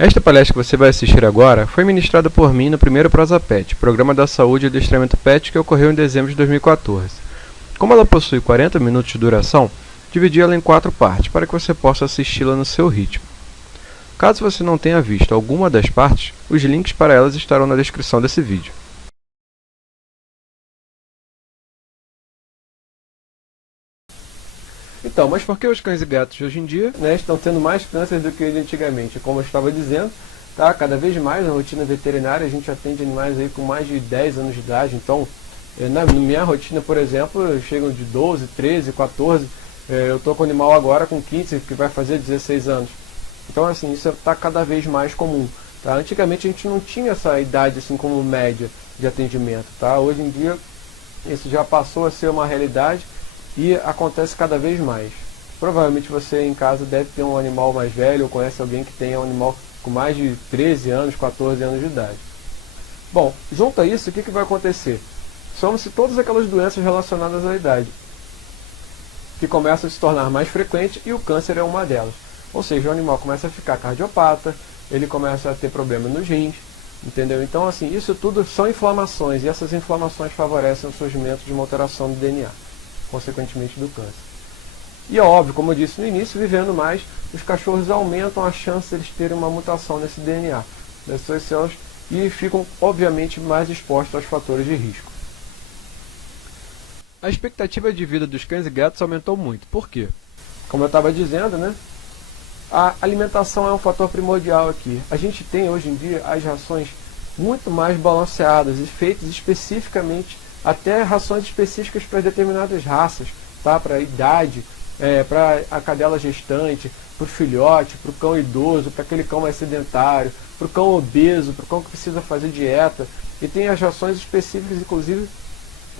Esta palestra que você vai assistir agora foi ministrada por mim no primeiro ProsaPet, Programa da Saúde e Adestramento PET, que ocorreu em dezembro de 2014. Como ela possui 40 minutos de duração, dividi ela em 4 partes, para que você possa assisti-la no seu ritmo. Caso você não tenha visto alguma das partes, os links para elas estarão na descrição desse vídeo. Então, mas por que os cães e gatos hoje em dia estão tendo mais câncer do que antigamente? Como eu estava dizendo, tá? Cada vez mais na rotina veterinária a gente atende animais aí com mais de 10 anos de idade. Então, na minha rotina, por exemplo, chegam de 12, 13, 14. Eu estou com o animal agora com 15, que vai fazer 16 anos. Então, assim, isso está cada vez mais comum. Tá? Antigamente a gente não tinha essa idade assim como média de atendimento. Tá? Hoje em dia isso já passou a ser uma realidade e acontece cada vez mais. Provavelmente você em casa deve ter um animal mais velho ou conhece alguém que tenha um animal com mais de 13 anos, 14 anos de idade. Bom, junto a isso, o que vai acontecer? Somam-se todas aquelas doenças relacionadas à idade, que começam a se tornar mais frequentes e o câncer é uma delas. Ou seja, o animal começa a ficar cardiopata, ele começa a ter problemas nos rins, entendeu? Então, assim, isso tudo são inflamações e essas inflamações favorecem o surgimento de uma alteração do DNA, consequentemente do câncer. E é óbvio, como eu disse no início, vivendo mais, os cachorros aumentam a chance de eles terem uma mutação nesse DNA, das suas células, e ficam, obviamente, mais expostos aos fatores de risco. A expectativa de vida dos cães e gatos aumentou muito. Por quê? Como eu estava dizendo, a alimentação é um fator primordial aqui. A gente tem hoje em dia as rações muito mais balanceadas e feitas especificamente, até rações específicas para determinadas raças, tá? Para a idade, para a cadela gestante, para o filhote, para o cão idoso, para aquele cão mais sedentário, para o cão obeso, para o cão que precisa fazer dieta. E tem as rações específicas, inclusive,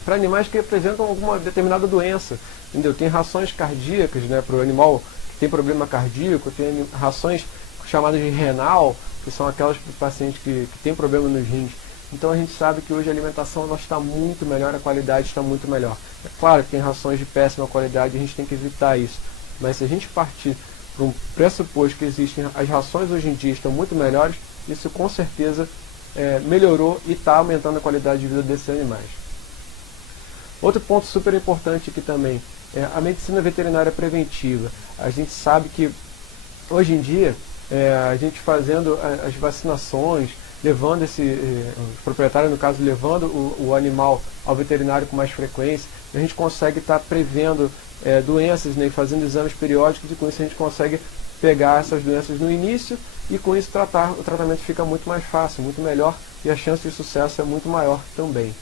para animais que apresentam alguma determinada doença. Entendeu? Tem rações cardíacas, para o animal que tem problema cardíaco, tem rações chamadas de renal, que são aquelas para o paciente que tem problema nos rins. Então a gente sabe que hoje a alimentação ela está muito melhor, a qualidade está muito melhor. É claro que tem rações de péssima qualidade, a gente tem que evitar isso. Mas se a gente partir para um pressuposto que existem, as rações hoje em dia estão muito melhores, isso com certeza melhorou e está aumentando a qualidade de vida desses animais. Outro ponto super importante aqui também é a medicina veterinária preventiva. A gente sabe que hoje em dia a gente fazendo as vacinações, levando os proprietários, no caso, levando o animal ao veterinário com mais frequência, a gente consegue estar prevendo doenças, e fazendo exames periódicos, e com isso a gente consegue pegar essas doenças no início e com isso o tratamento fica muito mais fácil, muito melhor e a chance de sucesso é muito maior também.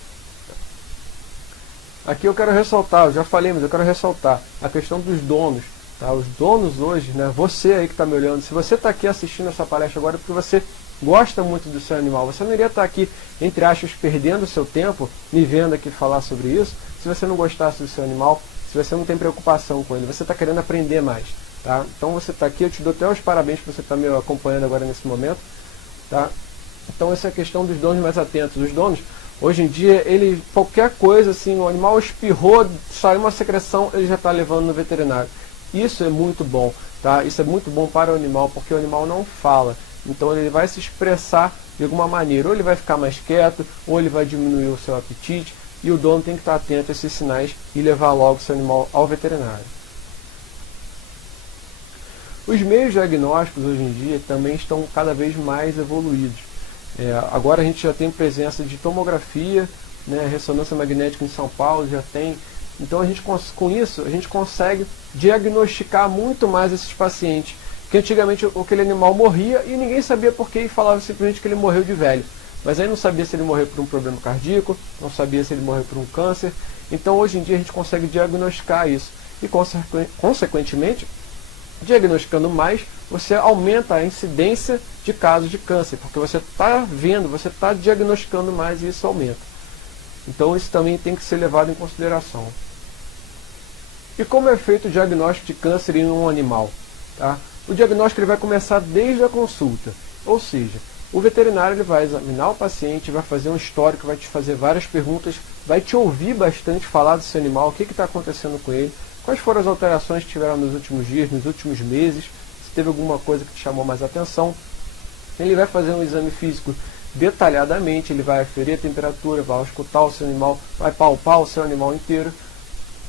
Aqui eu quero ressaltar, eu já falei, mas eu quero ressaltar a questão dos donos. Tá? Os donos hoje, você aí que está me olhando, se você está aqui assistindo essa palestra agora é porque você gosta muito do seu animal, você não iria estar aqui, entre aspas, perdendo o seu tempo, me vendo aqui falar sobre isso, se você não gostasse do seu animal, se você não tem preocupação com ele, você está querendo aprender mais. Tá? Então você está aqui, eu te dou até os parabéns por você estar me acompanhando agora nesse momento. Tá? Então essa é a questão dos donos mais atentos. Os donos, hoje em dia, qualquer coisa, assim, o animal espirrou, saiu uma secreção, ele já está levando no veterinário. Isso é muito bom, tá? Isso é muito bom para o animal, porque o animal não fala. Então ele vai se expressar de alguma maneira. Ou ele vai ficar mais quieto, ou ele vai diminuir o seu apetite. E o dono tem que estar atento a esses sinais e levar logo o seu animal ao veterinário. Os meios diagnósticos hoje em dia também estão cada vez mais evoluídos. Agora a gente já tem presença de tomografia, ressonância magnética em São Paulo já tem. Então com isso a gente consegue diagnosticar muito mais esses pacientes. Porque antigamente aquele animal morria e ninguém sabia por quê e falava simplesmente que ele morreu de velho. Mas aí não sabia se ele morreu por um problema cardíaco, não sabia se ele morreu por um câncer. Então hoje em dia a gente consegue diagnosticar isso. E consequentemente, diagnosticando mais, você aumenta a incidência de casos de câncer. Porque você está vendo, você está diagnosticando mais e isso aumenta. Então isso também tem que ser levado em consideração. E como é feito o diagnóstico de câncer em um animal? Tá? O diagnóstico ele vai começar desde a consulta, ou seja, o veterinário ele vai examinar o paciente, vai fazer um histórico, vai te fazer várias perguntas, vai te ouvir bastante falar do seu animal, o que está acontecendo com ele, quais foram as alterações que tiveram nos últimos dias, nos últimos meses, se teve alguma coisa que te chamou mais atenção. Ele vai fazer um exame físico detalhadamente, ele vai aferir a temperatura, vai auscultar o seu animal, vai palpar o seu animal inteiro.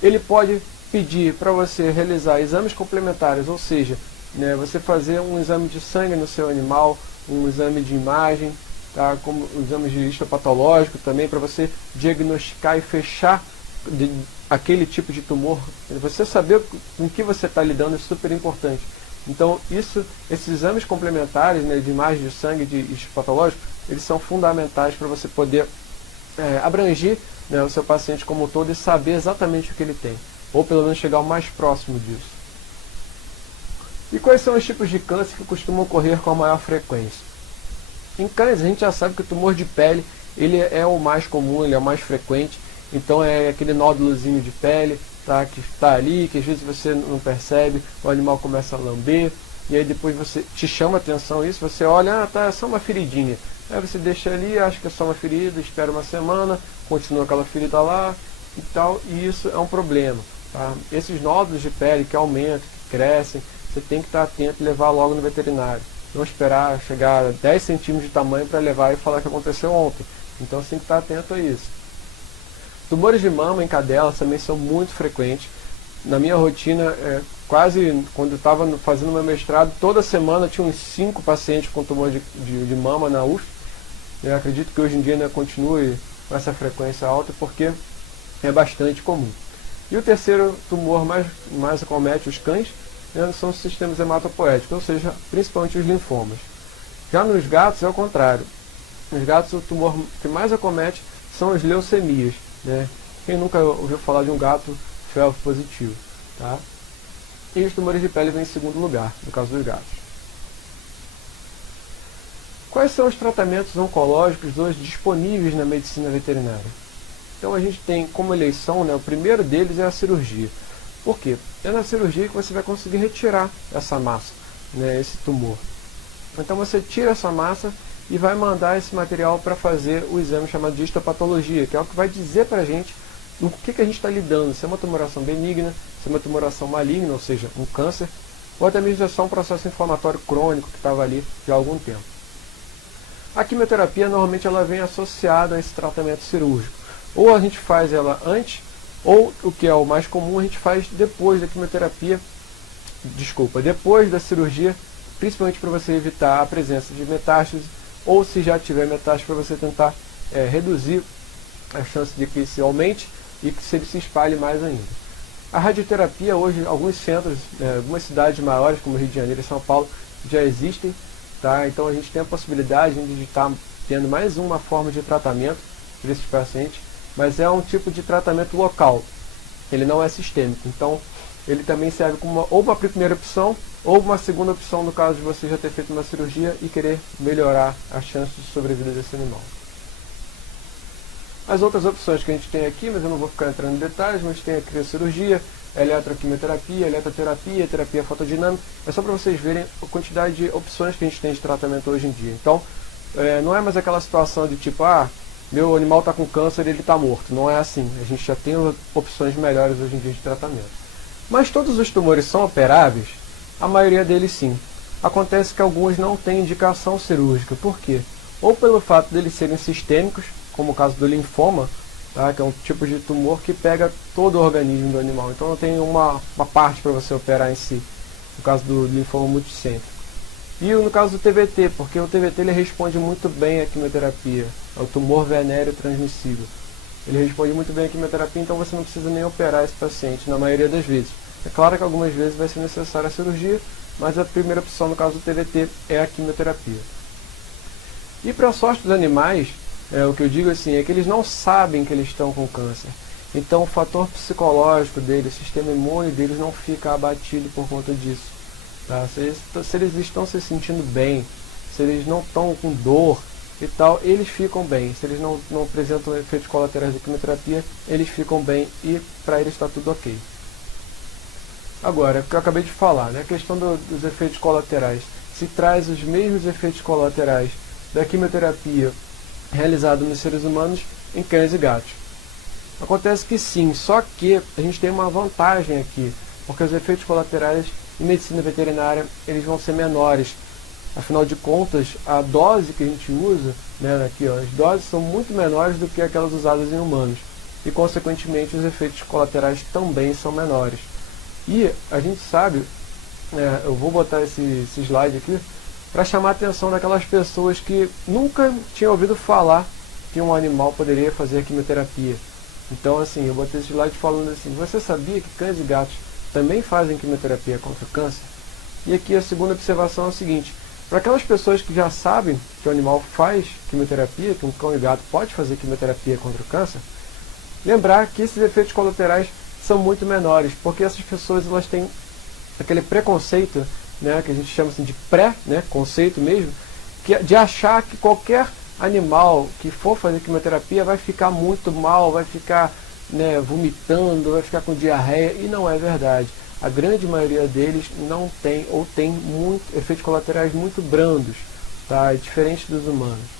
Ele pode pedir para você realizar exames complementares, ou seja, né, você fazer um exame de sangue no seu animal, um exame de imagem, tá, como exames de histopatológico também, para você diagnosticar e fechar aquele tipo de tumor. Você saber com que você está lidando é super importante. Então, esses exames complementares, né, de imagem de sangue, de histopatológico, eles são fundamentais para você poder abranger, né, o seu paciente como um todo e saber exatamente o que ele tem, ou pelo menos chegar o mais próximo disso. E quais são os tipos de câncer que costumam ocorrer com a maior frequência? Em cães, a gente já sabe que o tumor de pele ele é o mais comum, ele é o mais frequente. Então é aquele nódulozinho de pele, tá, que está ali, que às vezes você não percebe, o animal começa a lamber, e aí depois você te chama a atenção isso, você olha, tá, é só uma feridinha. Aí você deixa ali, acha que é só uma ferida, espera uma semana, continua aquela ferida lá e tal, e isso é um problema. Tá? Esses nódulos de pele que aumentam, que crescem, você tem que estar atento e levar logo no veterinário. Não esperar chegar a 10 centímetros de tamanho para levar e falar que aconteceu ontem. Então você tem que estar atento a isso. Tumores de mama em cadelas também são muito frequentes. Na minha rotina, quase quando eu estava fazendo meu mestrado, toda semana tinha uns 5 pacientes com tumor de mama na UF. Eu acredito que hoje em dia ainda continue com essa frequência alta, porque é bastante comum. E o terceiro tumor mais acomete os cães, né, são os sistemas hematopoéticos, ou seja, principalmente os linfomas. Já nos gatos é o contrário. Nos gatos o tumor que mais acomete são as leucemias. Né? Quem nunca ouviu falar de um gato felv positivo? Tá? E os tumores de pele vêm em segundo lugar, no caso dos gatos. Quais são os tratamentos oncológicos hoje disponíveis na medicina veterinária? Então a gente tem como eleição, né, o primeiro deles é a cirurgia. Por quê? É na cirurgia que você vai conseguir retirar essa massa, né, esse tumor. Então você tira essa massa e vai mandar esse material para fazer o exame chamado de histopatologia, que é o que vai dizer para a gente o que a gente está lidando, se é uma tumoração benigna, se é uma tumoração maligna, ou seja, um câncer, ou até mesmo se é só um processo inflamatório crônico que estava ali já há algum tempo. A quimioterapia normalmente ela vem associada a esse tratamento cirúrgico. Ou a gente faz ela antes, ou o que é o mais comum, a gente faz depois da quimioterapia, depois da cirurgia, principalmente para você evitar a presença de metástase, ou se já tiver metástase, para você tentar reduzir a chance de que isso aumente e que ele se espalhe mais ainda. A radioterapia hoje, alguns centros, algumas cidades maiores como Rio de Janeiro e São Paulo já existem, tá? Então a gente tem a possibilidade de estar tendo mais uma forma de tratamento para esses pacientes, mas é um tipo de tratamento local, ele não é sistêmico, então ele também serve como ou uma primeira opção ou uma segunda opção no caso de você já ter feito uma cirurgia e querer melhorar a chance de sobrevida desse animal. As outras opções que a gente tem aqui, mas eu não vou ficar entrando em detalhes, mas tem a criocirurgia, eletroquimioterapia, eletroterapia, terapia fotodinâmica. É só para vocês verem a quantidade de opções que a gente tem de tratamento hoje em dia. Então, não é mais aquela situação de tipo, meu animal está com câncer e ele está morto. Não é assim. A gente já tem opções melhores hoje em dia de tratamento. Mas todos os tumores são operáveis? A maioria deles sim. Acontece que alguns não têm indicação cirúrgica. Por quê? Ou pelo fato deles serem sistêmicos, como o caso do linfoma, tá? Que é um tipo de tumor que pega todo o organismo do animal. Então não tem uma parte para você operar em si, no caso do linfoma multicêntrico. E no caso do TVT, porque o TVT ele responde muito bem à quimioterapia, é o tumor venéreo transmissível. Ele responde muito bem à quimioterapia, então você não precisa nem operar esse paciente, na maioria das vezes. É claro que algumas vezes vai ser necessária a cirurgia, mas a primeira opção no caso do TVT é a quimioterapia. E para a sorte dos animais, o que eu digo assim, é que eles não sabem que eles estão com câncer. Então o fator psicológico deles, o sistema imune deles não fica abatido por conta disso. Tá? Se eles estão se sentindo bem, se eles não estão com dor e tal, eles ficam bem. Se eles não apresentam efeitos colaterais da quimioterapia, eles ficam bem e para eles está tudo ok. Agora, o que eu acabei de falar, né? A questão dos efeitos colaterais. Se traz os mesmos efeitos colaterais da quimioterapia realizada nos seres humanos em cães e gatos. Acontece que sim, só que a gente tem uma vantagem aqui, porque os efeitos colaterais em medicina veterinária eles vão ser menores Afinal de contas, a dose que a gente usa, né, aqui, ó, as doses são muito menores do que aquelas usadas em humanos. E, consequentemente, os efeitos colaterais também são menores. E a gente sabe, eu vou botar esse slide aqui, para chamar a atenção daquelas pessoas que nunca tinham ouvido falar que um animal poderia fazer quimioterapia. Então, assim, eu botei esse slide falando assim: você sabia que cães e gatos também fazem quimioterapia contra o câncer? E aqui a segunda observação é o seguinte: para aquelas pessoas que já sabem que o animal faz quimioterapia, que um cão e gato pode fazer quimioterapia contra o câncer, lembrar que esses efeitos colaterais são muito menores, porque essas pessoas elas têm aquele preconceito, né, que a gente chama assim de pré-conceito mesmo, que é de achar que qualquer animal que for fazer quimioterapia vai ficar muito mal, vai ficar, né, vomitando, vai ficar com diarreia, e não é verdade. A grande maioria deles não tem ou tem efeitos colaterais muito brandos, tá? É diferente dos humanos.